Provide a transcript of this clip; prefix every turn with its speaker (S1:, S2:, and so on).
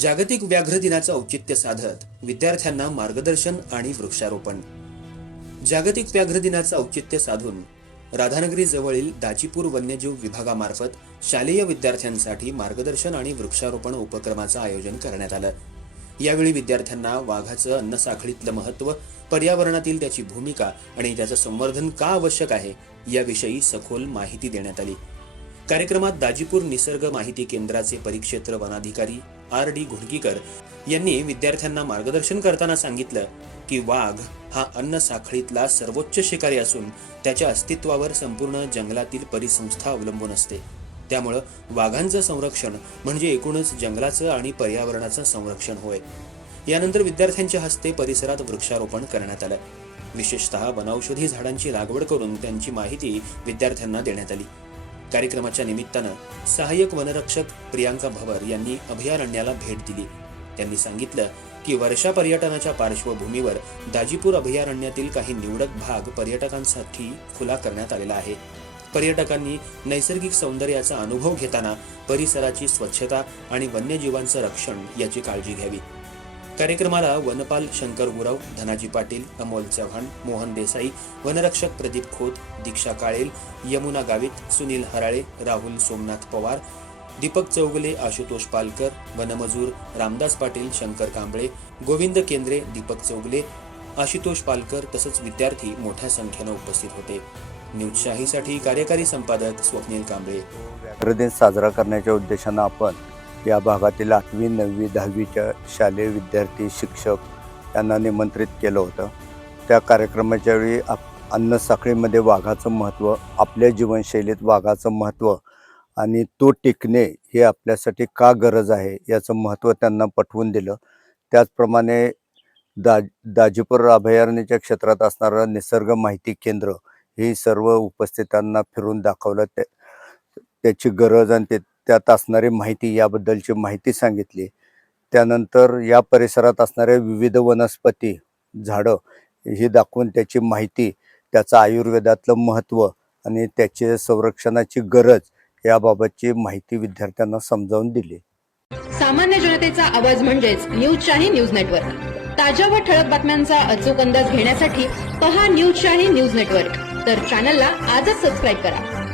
S1: जागतिक व्याघ्र दिनाचं औचित्य साधत विद्यार्थ्यांना मार्गदर्शन आणि वृक्षारोपण. जागतिक व्याघ्र दिनाचं औचित्य साधून राधानगरी जवळील दाजीपूर वन्यजीव विभागामार्फत शालेय विद्यार्थ्यांसाठी मार्गदर्शन आणि वृक्षारोपण उपक्रमाचं आयोजन करण्यात आलं. यावेळी विद्यार्थ्यांना वाघाचं अन्नसाखळीतलं महत्त्व पर्यावरणातील त्याची भूमिका आणि त्याचं संवर्धन का आवश्यक आहे याविषयी सखोल माहिती देण्यात आली. कार्यक्रमात दाजीपूर निसर्ग माहिती केंद्राचे परिक्षेत्र वनाधिकारी आर डी घुडकीकर यांनी विद्यार्थ्यांना मार्गदर्शन करताना सांगितलं की वाघ हा अन्न साखळीतला सर्वोच्च शिकारी असून त्याच्या अस्तित्वावर संपूर्ण जंगलातील परिसंस्था अवलंबून असते. त्यामुळं वाघांचं संरक्षण म्हणजे एकूणच जंगलाचं आणि पर्यावरणाचं संरक्षण होय. यानंतर विद्यार्थ्यांच्या हस्ते परिसरात वृक्षारोपण करण्यात आलं. विशेषतः वनौषधी झाडांची लागवड करून त्यांची माहिती विद्यार्थ्यांना देण्यात आली. कार्यक्रमाच्या निमित्तानं सहाय्यक वनरक्षक प्रियांका भवर यांनी अभयारण्याला भेट दिली. त्यांनी सांगितलं की वर्षा पर्यटनाच्या पार्श्वभूमीवर दाजीपूर अभयारण्यातील काही निवडक भाग पर्यटकांसाठी खुला करण्यात आलेला आहे. पर्यटकांनी नैसर्गिक सौंदर्याचा अनुभव घेताना परिसराची स्वच्छता आणि वन्यजीवांचं रक्षण याची काळजी घ्यावी. कार्यक्रमाला वनपाल शंकर गुरव धनाजी पाटील अमोल चव्हाण मोहन देसाई वनरक्षक प्रदीप खोत दीक्षा काळेल यमुना गावित सुनील हराळे राहुल सोमनाथ पवार दीपक चौगले आशुतोष पालकर वनमजूर रामदास पाटील शंकर कांबळे गोविंद केंद्रे दीपक चौगले आशुतोष पालकर तसंच विद्यार्थी मोठ्या संख्येनं उपस्थित होते. न्यूजशाहीसाठी कार्यकारी संपादक स्वप्नील कांबळे.
S2: दिन साजरा करण्याच्या उद्देशानं आपण या भागातील आठवी नववी दहावीच्या शालेय विद्यार्थी शिक्षक यांना निमंत्रित केलं होतं. त्या कार्यक्रमाच्या वेळी आप अन्न साखळीमध्ये वाघाचं महत्त्व आपल्या जीवनशैलीत वाघाचं महत्त्व आणि तो टिकणे हे आपल्यासाठी का गरज आहे याचं महत्त्व त्यांना पटवून दिलं. त्याचप्रमाणे दा दाजीपूर अभयारण्याच्या क्षेत्रात असणारं निसर्ग माहिती केंद्र ही सर्व उपस्थितांना फिरून दाखवलं. त्या त्याची गरज आणि ते त्यात असणारी माहिती याबद्दलची माहिती सांगितली. त्यानंतर या परिसरात असणाऱ्या विविध वनस्पती झाडं ही दाखवून त्याची माहिती त्याचं आयुर्वेदातलं महत्त्व आणि त्याचे संरक्षणाची गरज याबाबतची माहिती विद्यार्थ्यांना समजावून दिली.
S3: सामान्य जनतेचा आवाज म्हणजेच न्यूज शाही न्यूज नेटवर्क ताज्या व ठळक बातम्यांचा अचूक अंदाज घेण्यासाठी पहा न्यूज शाही न्यूज नेटवर्क तर चॅनलला आजच सबस्क्राईब करा.